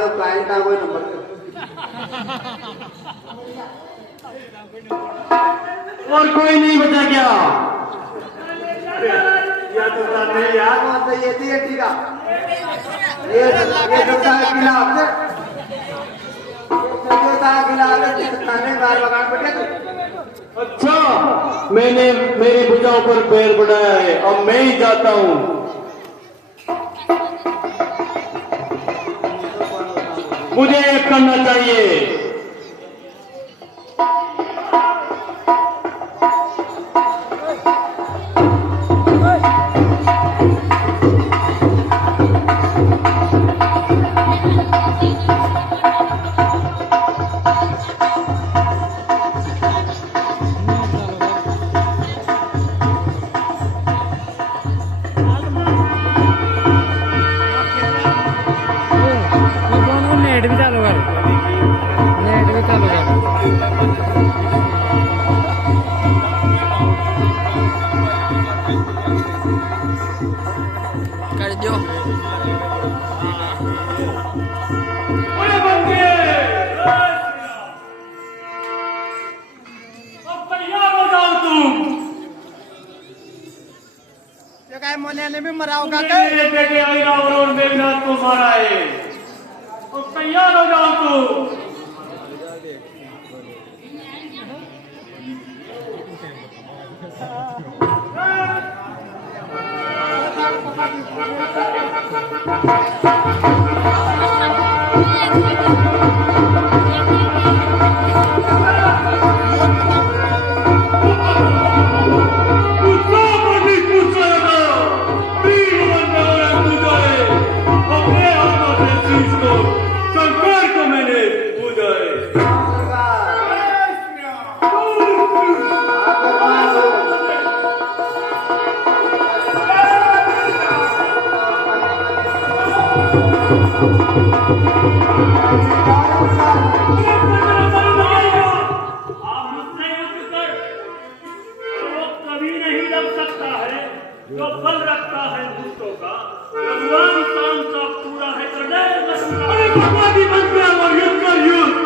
जो क्लाइंट ना कोई नंबर और कोई नहीं बचा क्या? या तो नहीं यार मत ये थी ठीक है ये जो था खिलाफ से जो था खिलाफ से थाने बार बगान पड़े तो अच्छा, मैंने मेरी भुजाओं पर पैर बढ़ाया है, अब मैं ही जाता हूँ। मुझे एक करना चाहिए। कर दो। अब तैयार हो जाओ तुम। ये काय मोने ने भी मरा होगा मेरे बेटे आईरावण और मेघनाथ को मारा है। अब तैयार हो जाओ तुम। जो बल रखता है भूतों का, भगवान शाम का पूरा है तो अरे भगवान ही बन गया और युद्ध का युद्ध।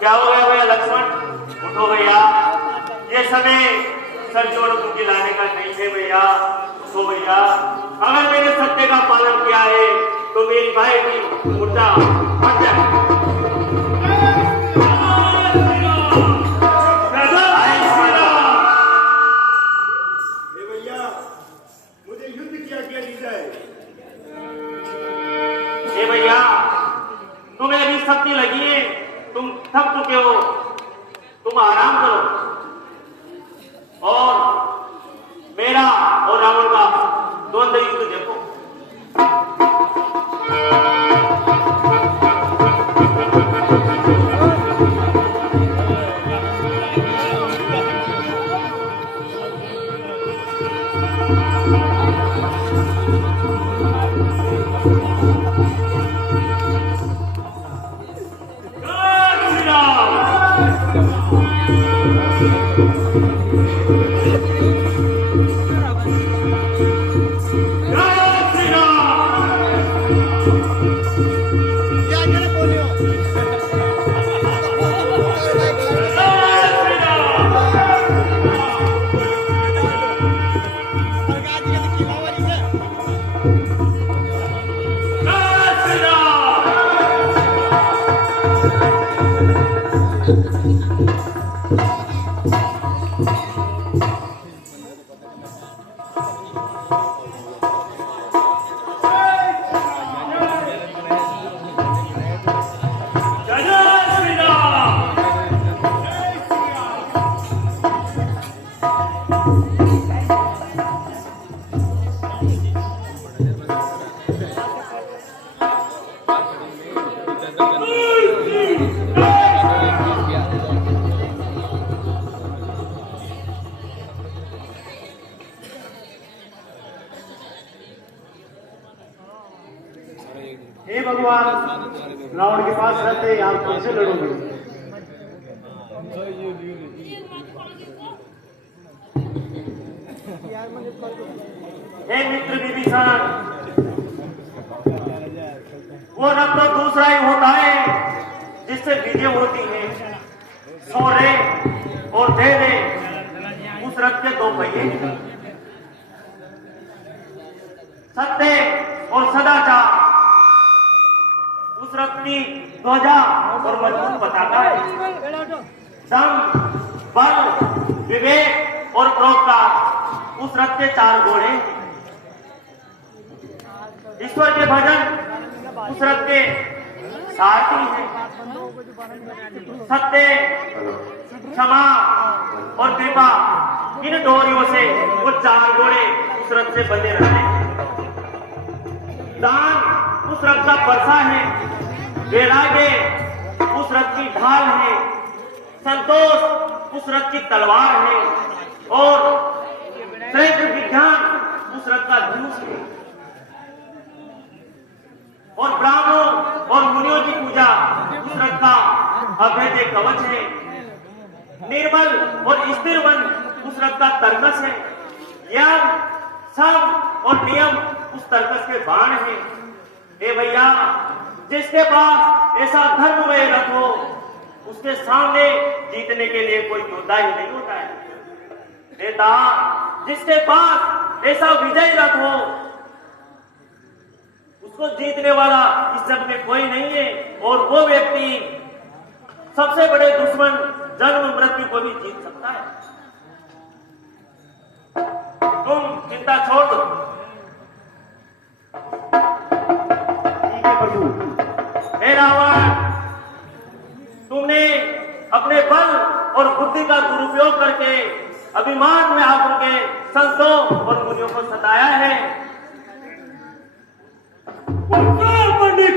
क्या हो गया भैया लक्ष्मण? उठो भैया, ये समय सर जोड़ के लाने का नहीं है भैया। उठो भैया, अगर मैंने सत्य का पालन किया है तो मेरी भाई की मुर्दा हट जाए। हे भगवान, रावण के पास रहते आप कैसे लड़ोगे? हे मित्र विभीषण, वो रथ तो दूसरा ही होता है जिससे विजय होती है। सौर्य और धैर्य उस रथ के दो पहिए, सत्य और सदाचार उस रथ की ध्वजा और मजबूत पताका है। दम, बल, विवेक और परोपकार उस रथ के चार घोड़े। ईश्वर के भजन उस रथ के सारथी हैं। सत्य, क्षमा और कृपा इन डोरियों से वो चार घोड़े उस रथ से बंधे रहते हैं। दान उस रथ का परसा है। वैराग्य उस रथ की ढाल है। संतोष उस रथ की तलवार है और श्रेष्ठ विज्ञान उस रथ का धनुष है। और ब्राह्मणों और मुनियों की पूजा उस रथ का अभेद्य कवच है। निर्मल और स्थिर मन उस रथ का तरकस है। यम, सम और नियम उस तरकस के बाण है। हे भैया, जिसके पास ऐसा धर्ममय रथ हो उसके सामने जीतने के लिए कोई योद्धा ही नहीं होता है। नेता, जिसके पास ऐसा विजय रथ हो उसको जीतने वाला इस जग में कोई नहीं है। और वो व्यक्ति सबसे बड़े दुश्मन जन्म मृत्यु को भी जीत सकता है। तुम चिंता छोड़ दो। ठीक है प्रभु। हे रावण, तुमने अपने बल और बुद्धि का दुरुपयोग करके अभिमान में आकर के संतों और मुनियों को सताया है। पंडित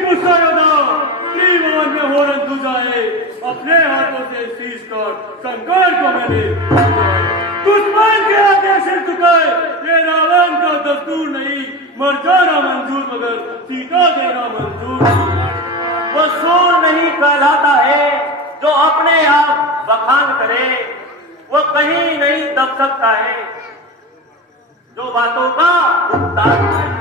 त्रिभुवन में होरन दुजाए, अपने हाथों से शीश कर शंकर को मैंने दुश्मन के आगे सिर झुकाए। ये रावण का दस्तूर नहीं, मर जाना मंजूर मगर सीता देना मंजूर। वो सूर नहीं कहलाता है जो अपने आप बखान करे। वो कहीं नहीं दब सकता है जो बातों का उतार है।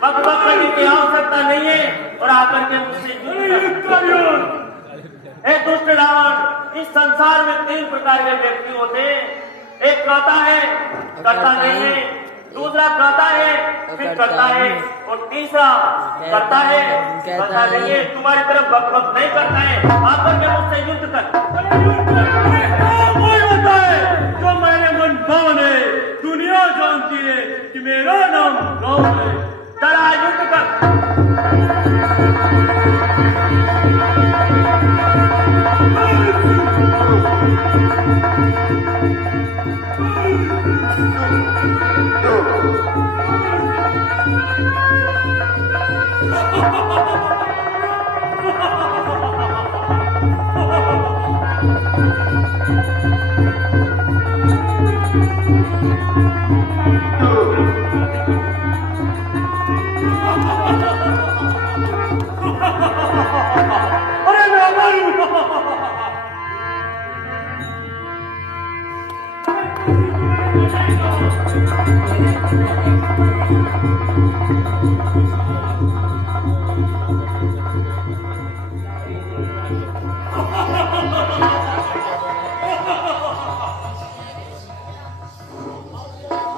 बक करने की आवश्यकता नहीं है और आकर के मुझसे हे दुष्ट रावण, इस संसार में तीन प्रकार के व्यक्ति होते हैं। एक कहता है करता नहीं है, दूसरा कहता है फिर करता है और तीसरा करता है करता नहीं है। तुम्हारी तरफ बक नहीं करता है, आकर के मुझसे युद्ध कर। कोई होता है जो मेरे मन भावन है। दुनिया जानती है कि मेरा नाम रावण है। तड़ा युद्ध कर।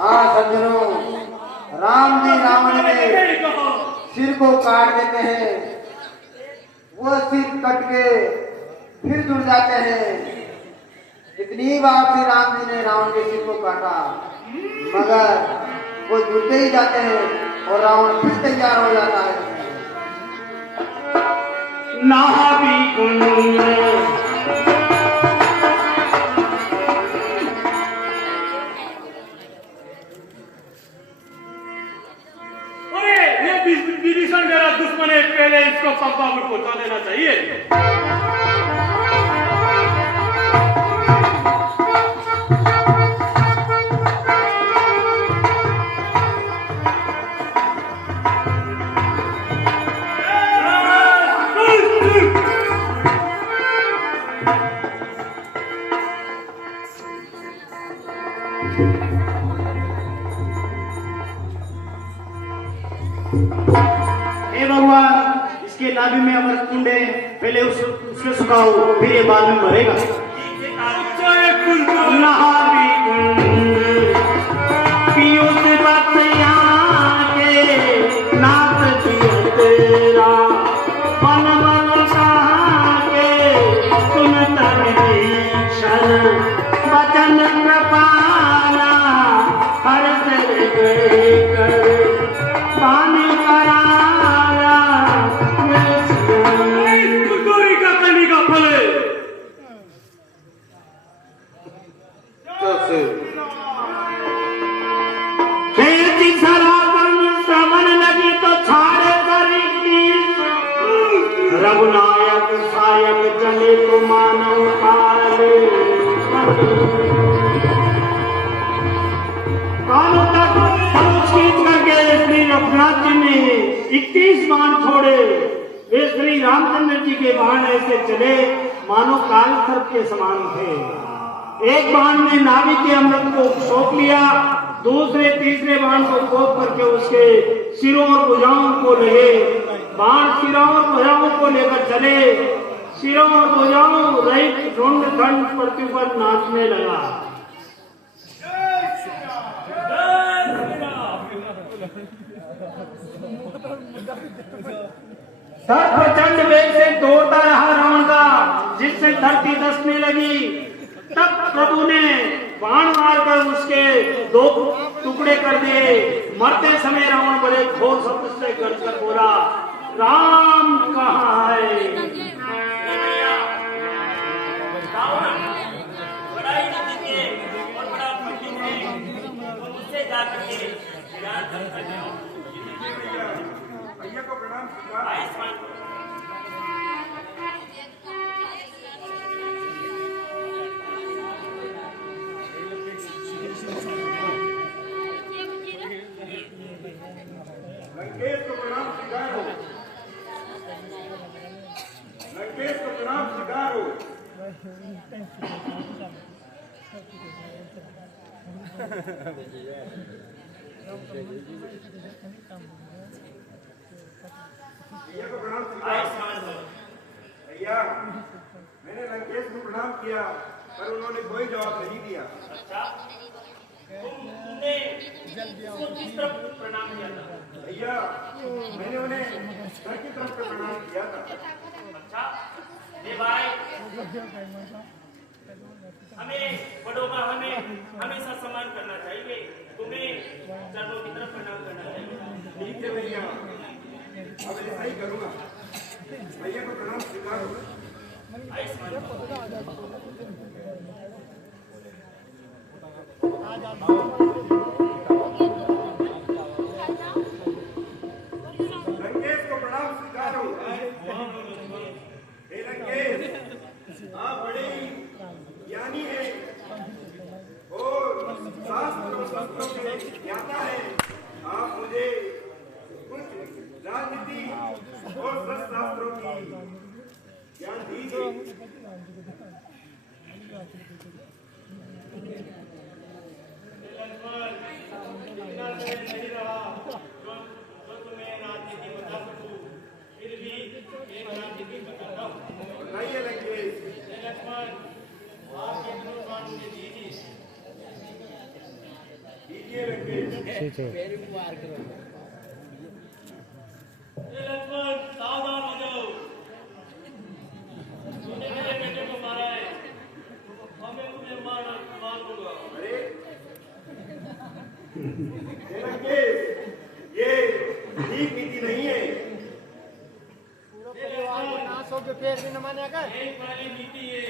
हाँ सज्जनों, राम जी रावण के सिर को काट देते हैं, वो सिर कट के फिर जुड़ जाते हैं। इतनी बार श्री राम जी ने रावण के सिर को काटा, मगर वो जुड़ते ही जाते हैं और रावण फिर तैयार हो जाता है। नाभि कुंड विभीषण मेरा दुश्मन है, पहले इसको पंपापुर पहुंचा देना चाहिए। हे भगवान, इसके नाभि में अमृत कुंड है, पहले उसे सुखाओ, फिर ये बाद में मरेगा। नाभि कुंड पियो से बतिया के नाथ जिय तेरा, मन मन कहा के सुनत विभीषण, वचन कृपाला हर से कर पानी करारा कुरकुरी का कली का फले। खेती सरावन श्रवण लगी तो छाड़े करी, रघुनायक सायक चले तो मानव काले। कानों तक खींच करके श्री रघुनाथ जी ने 21 बाण छोड़े। वे श्री रामचंद्र जी के बाण ऐसे चले मानो काल सर्प के समान थे। एक बाण ने नाभि के अमृत को सोख लिया, दूसरे तीसरे बाण को खोप करके उसके सिरों और भुजाओं को लगे। बाण सिरों और भुजाओं को लेकर चले, सिरों और भुजाओं रहित ढूंढ खंड पृथ्वी पर नाचने लगा। सर प्रचंड वेग से दौड़ता रहा रावण का, जिससे धरती धंसने लगी। तब प्रभु ने बाण मारकर उसके 2 टुकड़े कर दिए। मरते समय रावण बड़े घोर शब्द से गर्ज कर बोला, राम कहाँ है? बड़ा ही नदी के और बड़ा पंडित है, तो मुझसे जाकर के ज्ञान कर जाओ। भैया को प्रणाम स्वीकार। आयुष्मान लंकेश को प्रणाम स्वीकार हो, लंकेश को प्रणाम स्वीकार हो। भैया को प्रणाम स्वीकार। भैया, मैंने लंकेश को प्रणाम किया, पर उन्होंने कोई जवाब नहीं दिया। तुमने उसको किस तरफ प्रणाम किया था? भैया, मैंने उन्हें सर की तरफ से प्रणाम किया था। अच्छा, ये भाई, हमें बड़ों का हमें हमेशा सम्मान करना चाहिए, तुम्हें चरणों की तरफ प्रणाम करना चाहिए। ठीक है भैया, अब ऐसा ही करूँगा। भैया को प्रणाम स्वीकार हो। लंकेश को प्रणाम स्वीकार हो। हे लंकेश, आप बड़े ज्ञानी है और शास्त्र और शस्त्रों के ज्ञाता है। आप मुझे कुछ राजनीति और शास्त्रों की ज्ञान दीजिए। लक्ष्मण सावधान हो जाओ, तूने मेरे बेटे को मारा है, अब मैं तुझे मार दूंगा। ये ठीक नीति नहीं है। एक पहली नीति है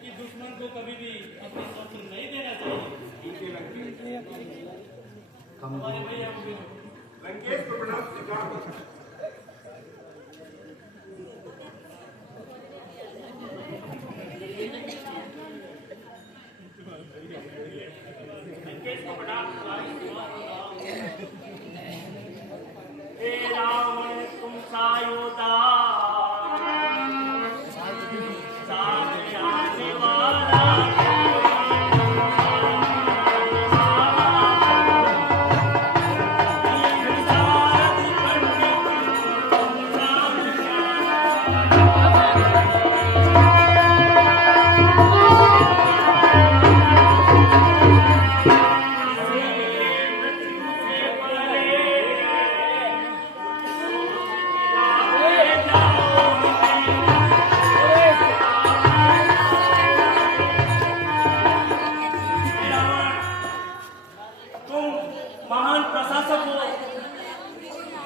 कि दुश्मन को कभी भी अपनी शस्त्र नहीं देना चाहिए। हमारे भैया लंकेश को प्रणाम स्वीकार। हे रावण तुम सा योद्धा, साथ आने वाला महान प्रशासक हो,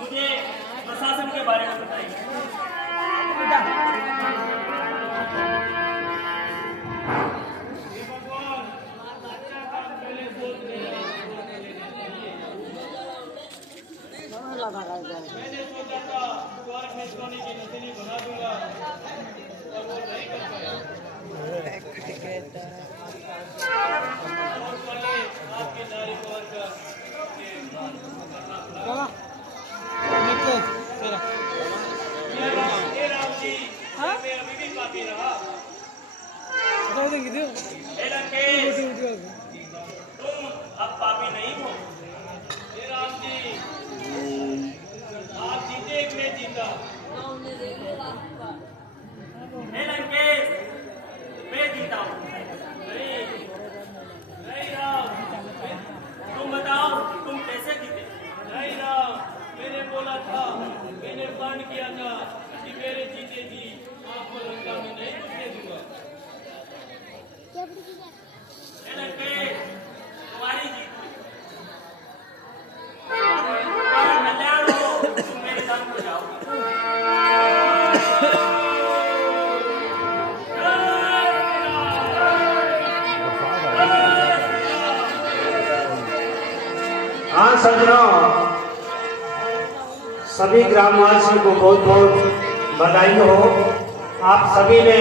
मुझे प्रशासन के बारे में बताइए। मैंने सोचा था द्वार में सोने की निशानी बना दूंगा, पर वो नहीं कर पाया। और पहले आपकी नारी को ये राम जी, मैं अभी भी पापी रहा। हे लंकेश, तुम अब पापी नहीं हो। हे राम जी, आप जीते कि मैं जीता? हे लंकेश, मैं जीता हूँ। नहीं राम, तुम बताओ तुम कैसे जीते? नहीं राम, मैंने बोला था, मैंने प्रण किया था कि मेरे जीते जी आपको लंका में नहीं घुसने दूंगा। हे लंकेश, तुम्हारी जीत हुई। तुम्हारा कल्याण हो, तुम मेरे साथ हो जाओ। हाँ सज्जनों, सभी ग्रामवासियों को बहुत बहुत बधाई हो। आप सभी ने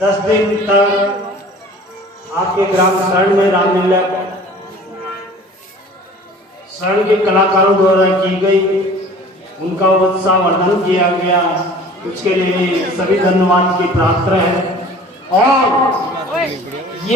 10 दिन तक आपके ग्राम शरण में रामलीला शरण के कलाकारों द्वारा की गई, उनका उत्साह वर्धन किया गया, उसके लिए सभी धन्यवाद की प्रार्थना है। और